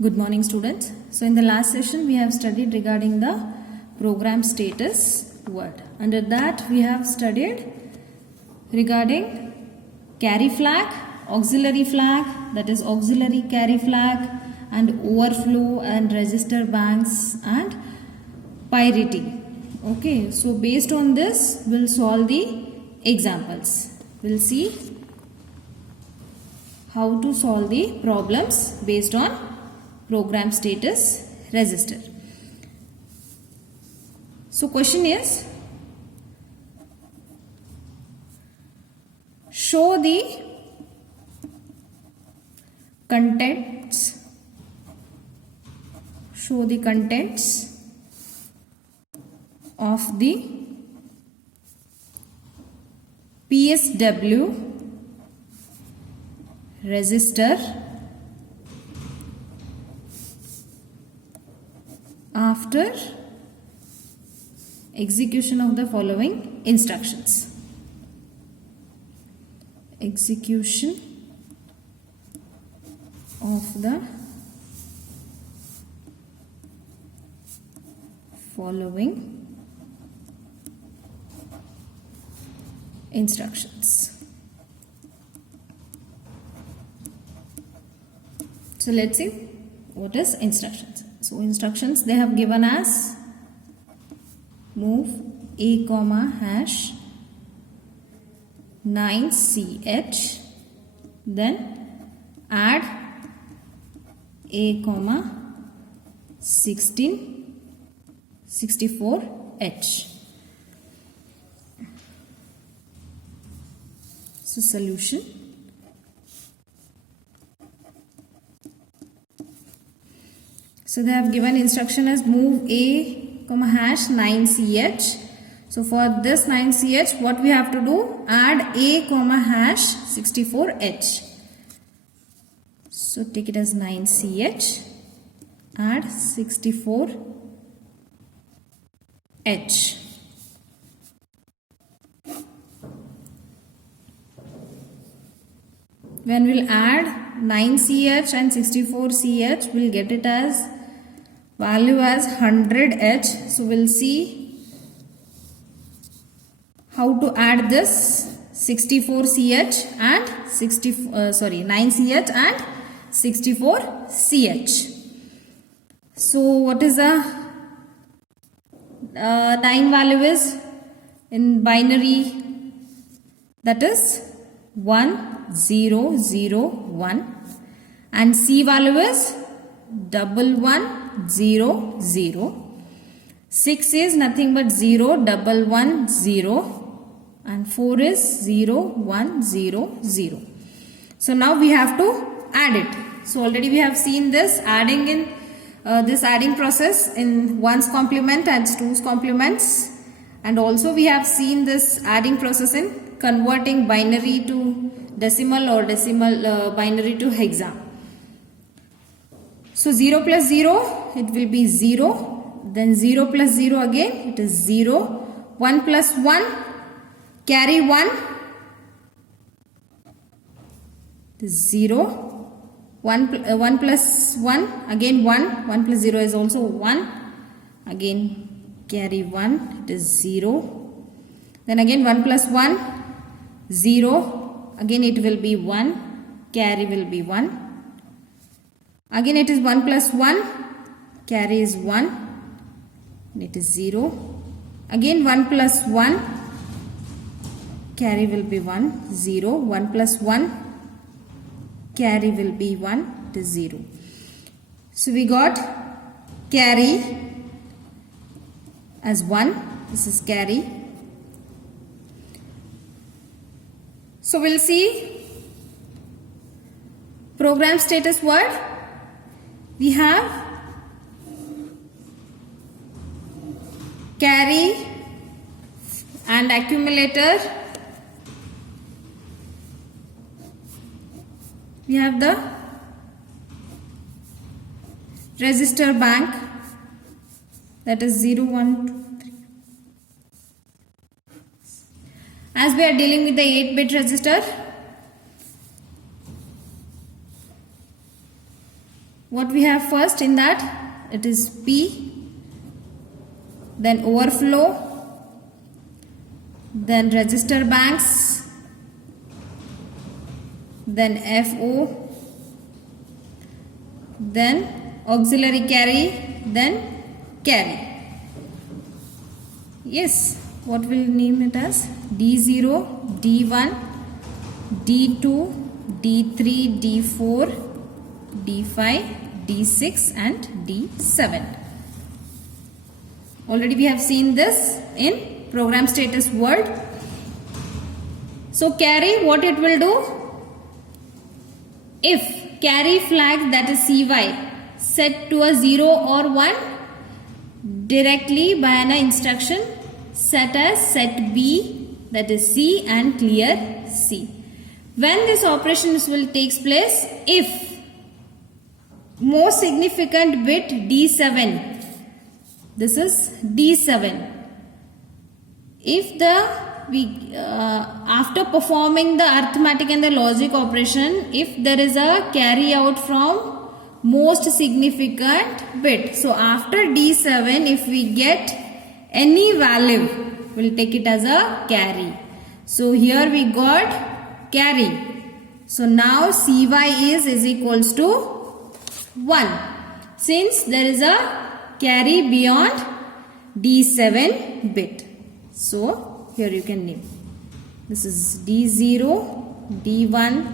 Good morning students. So in the last session we have studied regarding the program status word. Under that we have studied regarding carry flag, auxiliary flag, that is auxiliary carry flag, and overflow and register banks and parity. Okay, so based on this we'll solve the examples. We'll see how to solve the problems based on program status register. So question is, show the contents of the PSW register after execution of the following instructions. Execution of the following instructions. So let's see what is instructions. So instructions they have given as move a comma hash 9ch, then add a comma 64h. So solution. So they have given instruction as move a comma hash 9ch. So for this 9ch what we have to do? Add a comma hash 64h. So take it as 9ch, add 64h. When we'll add 9ch and 64ch, we'll get it as value as 100h. So we'll see how to add this 64ch and 9ch and 64ch. So what is the 9 value is in binary, that is 1001, and C value is 1100. 6 is nothing but 0110, and 4 is 0100. So now we have to add it. So already we have seen this adding in this adding process in 1's complement and 2's complements, and also we have seen this adding process in converting binary to decimal or decimal binary to hexa. So 0 plus 0, it will be 0, then 0 plus 0 again, it is 0, 1 plus 1, carry 1, it is 0, 1 plus 1, again 1, 1 plus 0 is also 1, again carry 1, it is 0, then again 1 plus 1, 0, again it will be 1, carry will be 1, again it is 1 plus 1, carry is 1, and it is 0, again 1 plus 1, carry will be 1, 0, 1 plus 1, carry will be 1, it is 0. So we got carry as 1, this is carry. So we'll see program status word. We have carry and accumulator. We have the register bank, that is 0, 1, 2, 3. As we are dealing with the 8-bit register, what we have first in that? It is P, then overflow, then register banks, then FO, then auxiliary carry, then carry. Yes, what will name it as? D0, D1, D2, D3, D4, D5, D6 and D7. Already we have seen this in program status word. So carry, what it will do? If carry flag, that is CY, set to a 0 or 1, directly by an instruction set as set B, that is C, and clear C. When this operation will take place, if most significant bit D7, this is D7, if after performing the arithmetic and the logic operation, if there is a carry out from most significant bit, so after D7 if we get any value, we'll take it as a carry. So here we got carry. So now CY is equals to 1, since there is a carry beyond D7 bit. So here you can name. This is D0, D1,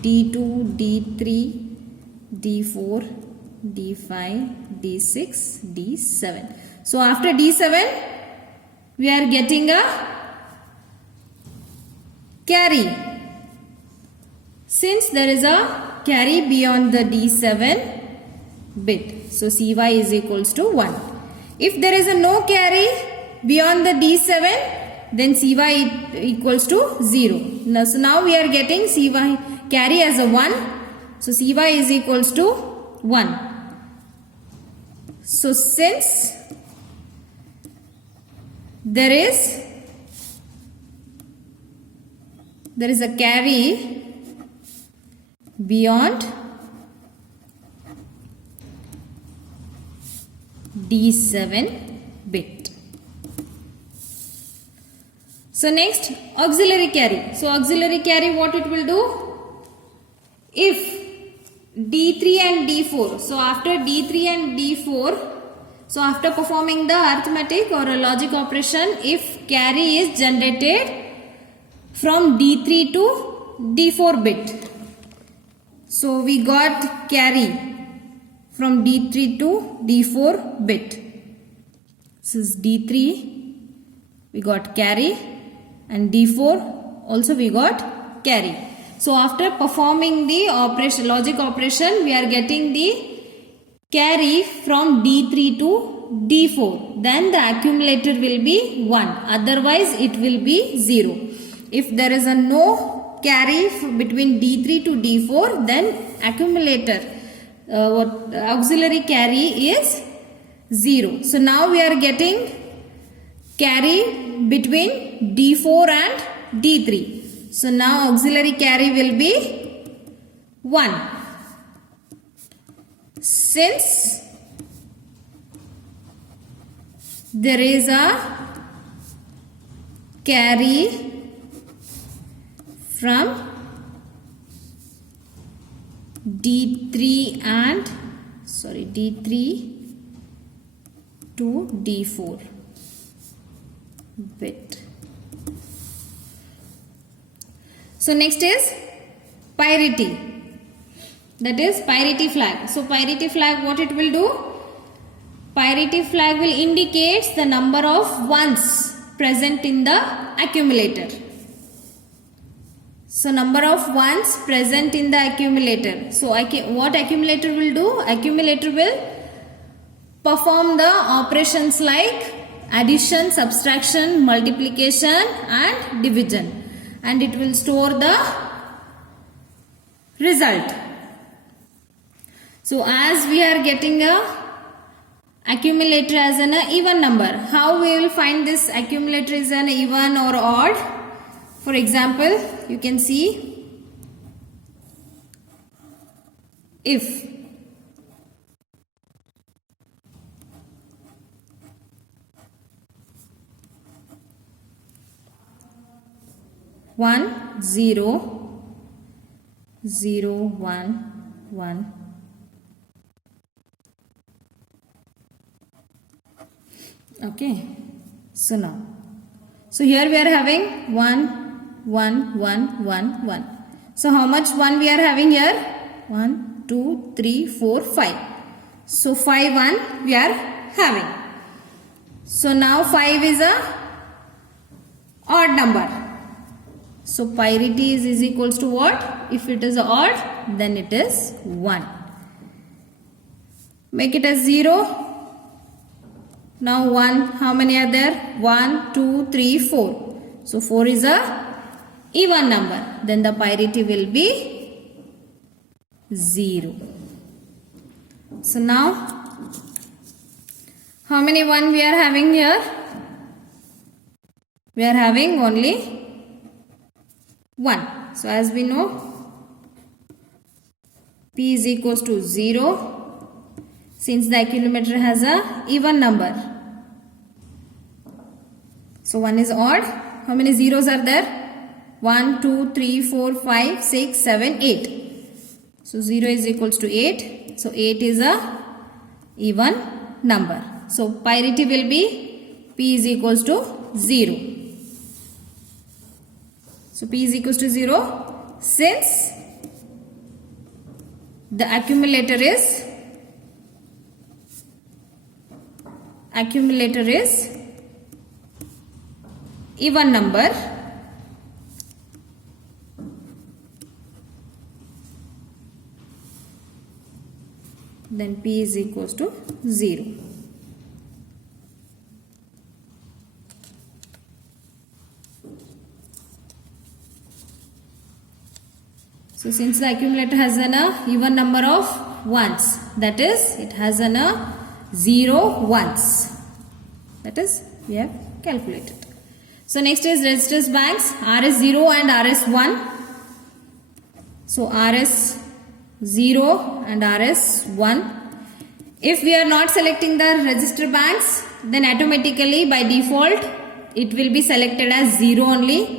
D2, D3, D4, D5, D6, D7. So after D7 we are getting a carry. Since there is a carry beyond the D7 bit, so CY is equals to 1. If there is a no carry beyond the D7, then CY equals to 0. Now, so now we are getting CY carry as a 1. So CY is equals to 1. So since there is a carry beyond D7 bit. So next, auxiliary carry. So auxiliary carry, what it will do? If D3 and D4, so after D3 and D4, so after performing the arithmetic or a logic operation, if carry is generated from D3 to D4 bit, so we got carry from D3 to D4 bit. This is D3, we got carry, and D4 also we got carry. So after performing the operation, logic operation, we are getting the carry from D3 to D4. Then the accumulator will be 1. Otherwise it will be 0. If there is a no carry between D3 to D4, then accumulator, auxiliary carry is 0. So now we are getting carry between D4 and D3. So now auxiliary carry will be 1. Since there is a carry from D3 to D4 bit. So next is parity, that is parity flag. So parity flag, what it will do? Parity flag will indicate the number of ones present in the accumulator. So number of ones present in the accumulator. So what accumulator will do? Accumulator will perform the operations like addition, subtraction, multiplication and division. And it will store the result. So as we are getting a accumulator as an even number, how we will find this accumulator is an even or odd? For example, you can see if 1 0 0 1 1. Okay, so now, so here we are having 1 1 1 1 1. So how much 1 we are having here? 1 2 3 4 5. So 5 1 we are having. So now 5 is a odd number. So parity is equals to what? If it is odd, then it is 1. Make it as 0. Now 1, how many are there? 1, 2, 3, 4. So 4 is a even number. Then the parity will be 0. So now, how many 1 we are having here? We are having only 1. So as we know, P is equals to 0. Since the accumulator has a even number. So 1 is odd. How many zeros are there? 1, 2, 3, 4, 5, 6, 7, 8. So 0 is equals to 8. So 8 is a even number. So parity will be P is equals to 0. So P is equals to 0 since the accumulator is even number. Then P is equals to 0. So since the accumulator has an even number of ones, that is, it has an 0 ones. That is, we have calculated. So next is resistors banks, RS0 and RS1. So RS0 and RS1. If we are not selecting the resistor banks, then automatically by default it will be selected as 0 only.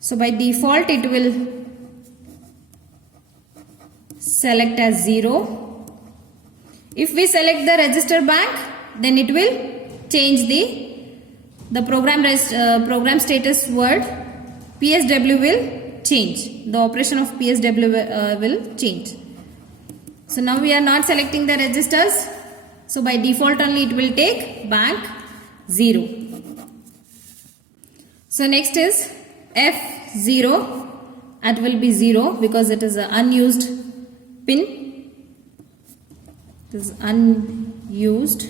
So by default it will select as 0. If we select the register bank, then it will change the program status word. PSW will change. The operation of PSW will change. So now we are not selecting the registers. So by default only it will take bank 0. So next is F0. That will be 0 because it is an unused pin. It is unused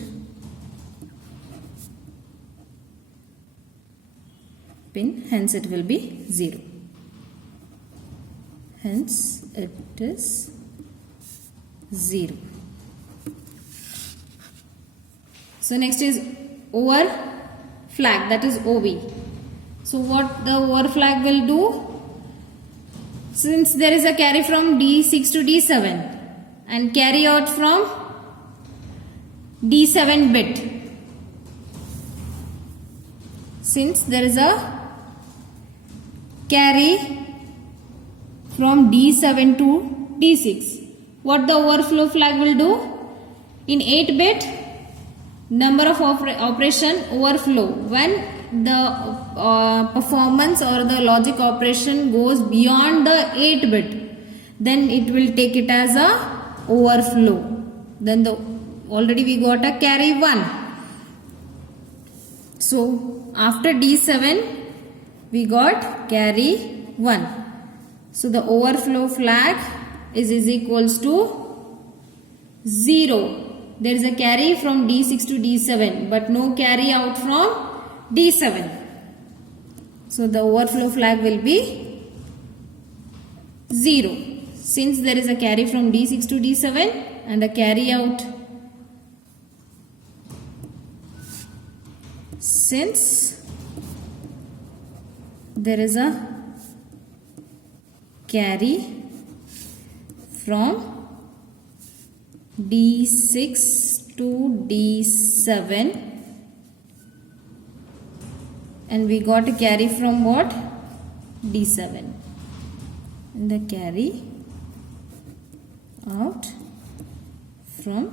pin, hence it will be 0. Hence it is 0. So next is over flag, that is OV. So what the over flag will do? Since there is a carry from D6 to D7 and carry out from D7 bit. Since there is a carry from D7 to D6, what the overflow flag will do? In 8-bit, number of operation overflow. When the performance or the logic operation goes beyond the 8-bit, then it will take it as a overflow. Then already we got a carry 1. So after D7 we got carry 1. So the overflow flag is equals to 0. There is a carry from D6 to D7 but no carry out from D7. So the overflow flag will be 0. Since there is a carry from D6 to D7 and a carry out, since there is a carry from D6 to D7 and we got a carry from what? D7, and the carry out from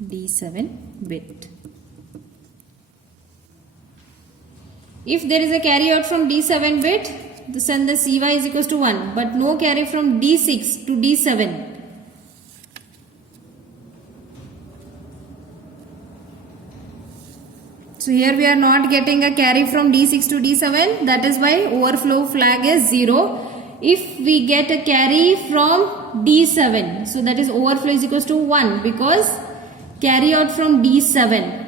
D7 bit. If there is a carry out from D7 bit, then the Cy is equals to 1, but no carry from D6 to D7. So here we are not getting a carry from D6 to D7, that is why overflow flag is 0. If we get a carry from D7, so that is overflow is equals to 1, because carry out from D7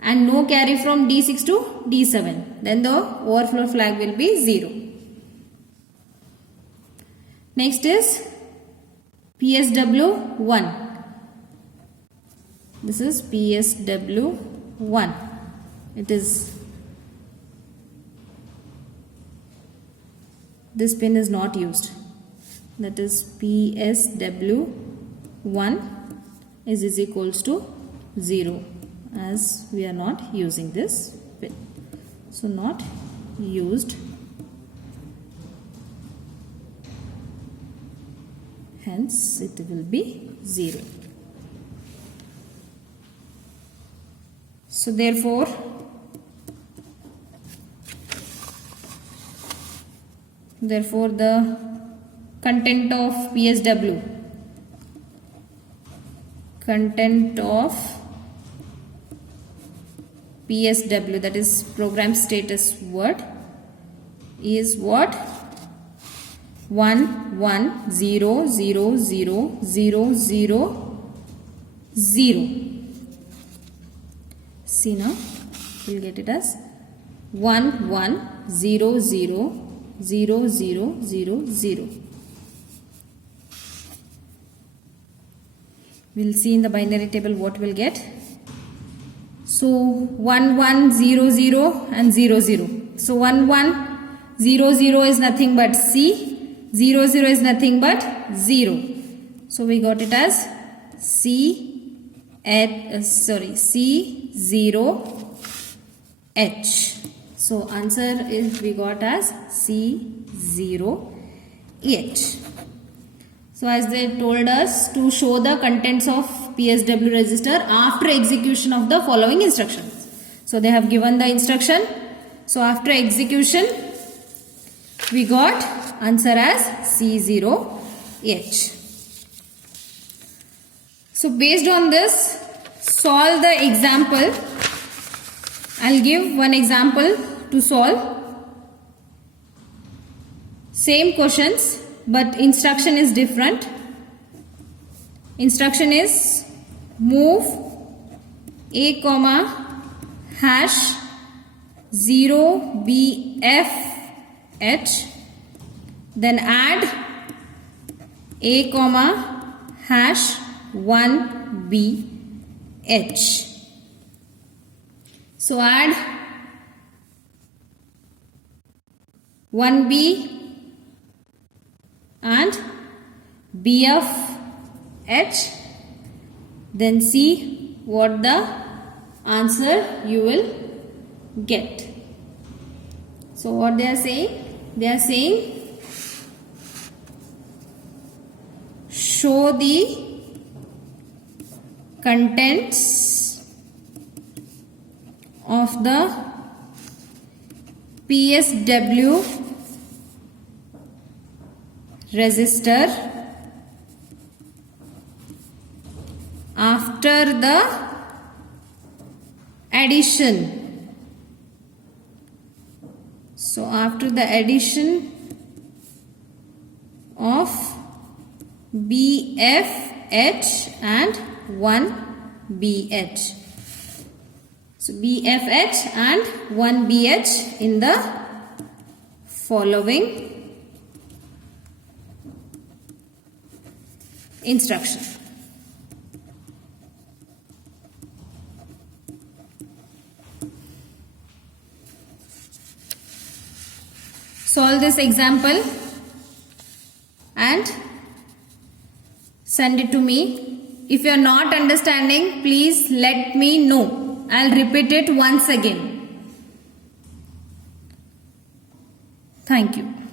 and no carry from D6 to D7, then the overflow flag will be 0. Next is PSW 1. This is PSW 1. It is, this pin is not used, that is PSW 1 is equals to 0, as we are not using this pin. So not used, hence it will be 0. So therefore the content of PSW, that is program status word, is what? 1 1 0 0 0 0 0 0. See now, we'll get it as 1 1 0 0 0 0 0 0. We'll see in the binary table what we'll get. So 1 1 0 0 and 0 0. So 1 1 0 0 is nothing but C, 0 0 is nothing but 0. So we got it as C0H. So answer is we got as C0H. So as they told us to show the contents of PSW register after execution of the following instructions. So they have given the instruction. So after execution we got answer as C0H. So based on this, solve the example. I'll give one example to solve. Same questions, but instruction is different. Instruction is move A comma hash 0BFH, then add A comma hash 1BH. So add 1B and BFH, then see what the answer you will get. So what they are saying? They are saying show the contents of the PSW register after the addition. So after the addition of BFH and 1BH. So BFH and 1BH in the following instruction. Solve this example and send it to me. If you are not understanding, please let me know. I'll repeat it once again. Thank you.